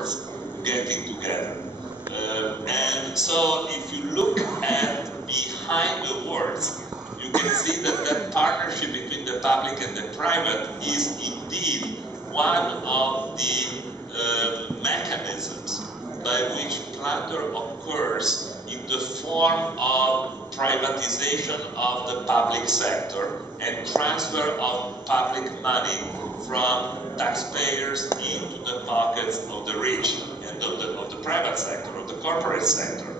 words getting together. And so if you look at behind the words, you can see that that partnership between the public and the private is indeed one of the mechanisms by which plunder occurs in the form of privatization of the public sector and transfer of public money from taxpayers into the pockets of the rich and of the private sector, of the corporate sector.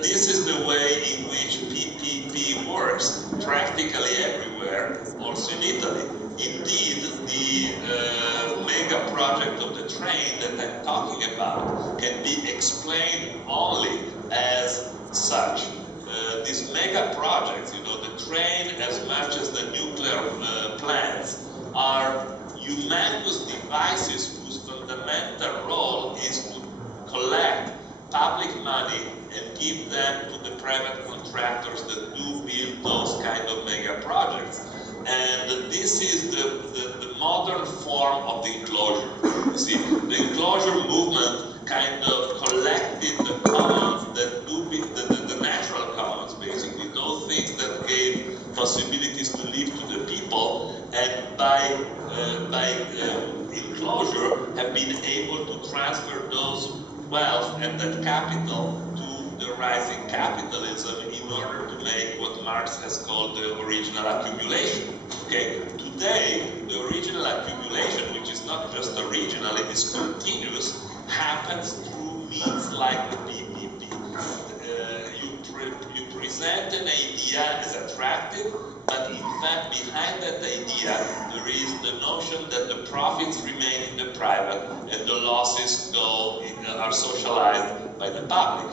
This is the way in which PPP works practically everywhere, also in Italy. Indeed, the mega project of the train that I'm talking about can be explained only as such. These mega projects, you know, the train as much as the nuclear plants, are humongous devices whose fundamental role is to collect public money and give them to the private contractors that do build those kind of mega projects. And this is the modern form of the enclosure. You see, the enclosure movement kind of collected the commons that do be the natural commons, basically, those things that gave possibilities to live to the people, and by enclosure have been able to transfer those wealth and that capital to the rising capitalism in order to make what Marx has called the original accumulation. Okay? Today, the original accumulation, which is not just original, it is continuous, happens through means like the PPP. You present an idea as attractive, but in fact behind that idea there is the notion that the profits remain in the private and the losses are socialized by the public.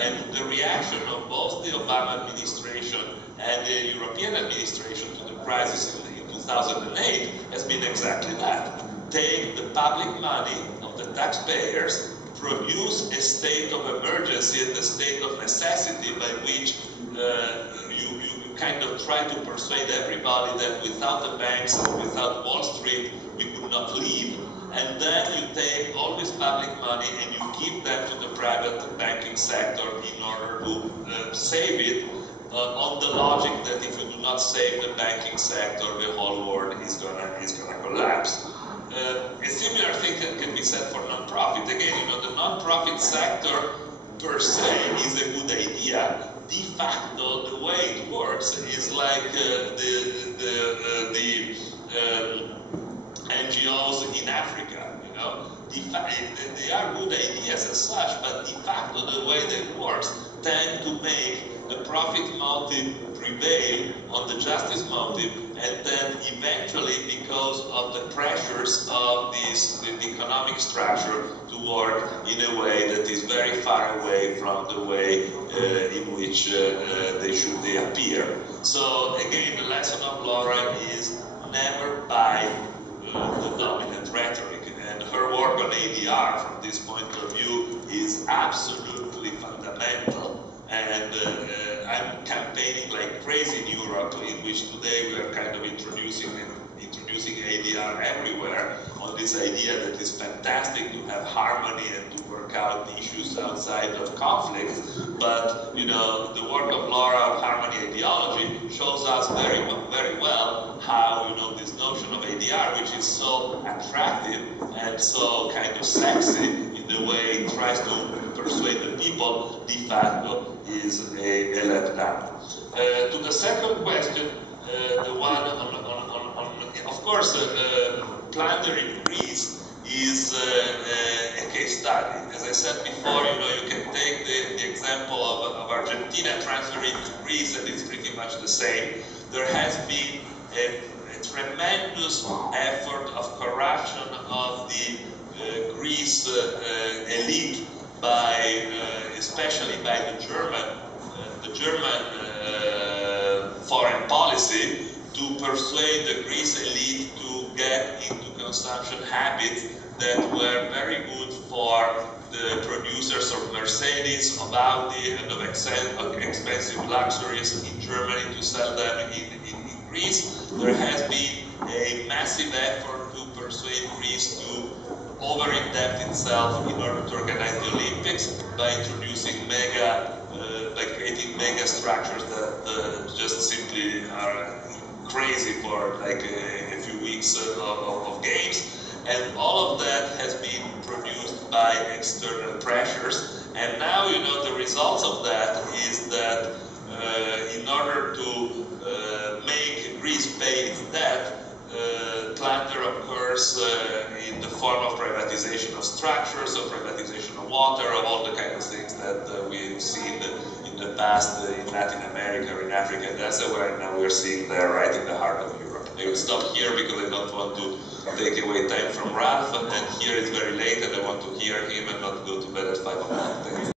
And the reaction of both the Obama administration and the European administration to the crisis in 2008 has been exactly that. Take the public money of the taxpayers, produce a state of emergency and a state of necessity by which you kind of try to persuade everybody that without the banks and without Wall Street we could not live. And then you take all this public money and you give them to the private banking sector in order to save it, on the logic that if you do not save the banking sector, the whole world is gonna collapse. A similar thing can be said for non-profit. Again, you know, the non-profit sector per se is a good idea. De facto, the way it works is like the NGOs in Africa, you know. They are good ideas as such, but de facto the way they work tend to make the profit motive prevail on the justice motive, and then eventually, because of the pressures of the economic structure, to work in a way that is very far away from the way in which they appear. So again, the lesson of Laura is never buy the dominant rhetoric, and her work on ADR from this point of view is absolutely fundamental. And I'm campaigning like crazy in Europe, in which today we are kind of introducing ADR everywhere, on this idea that it's fantastic to have harmony and to work out issues outside of conflict. But you know, the work of Laura of harmony ideology shows us very well how, you know, this notion of ADR, which is so attractive and so kind of sexy in the way it tries to persuade the people, de facto is a letdown. To the second question, the one on of course, plunder in Greece is a case study. As I said before, you know, you can take the example of Argentina transferring to Greece, and it's pretty much the same. There has been a tremendous effort of corruption of the Greece elite by, especially by the German foreign policy, to persuade the Greece elite to get into consumption habits that were very good for the producers of Mercedes, of Audi, and of expensive luxuries in Germany to sell them in Greece. There has been a massive effort to persuade Greece to over-indebt itself in order to organize the Olympics by introducing by creating mega structures that just simply are crazy for like a few weeks of games. And all of that has been produced by external pressures. And now, you know, the results of that is that in order to make Greece pay its debt, plunder occurs in the form of privatization of structures, of privatization of water, of all the kind of things that we've seen in the past in Latin America or in Africa. That's where now we're seeing there, right in the heart of Europe. I will stop here because I don't want to take away time from Ralph, and here it's very late and I want to hear him and not go to bed at 5 o'clock.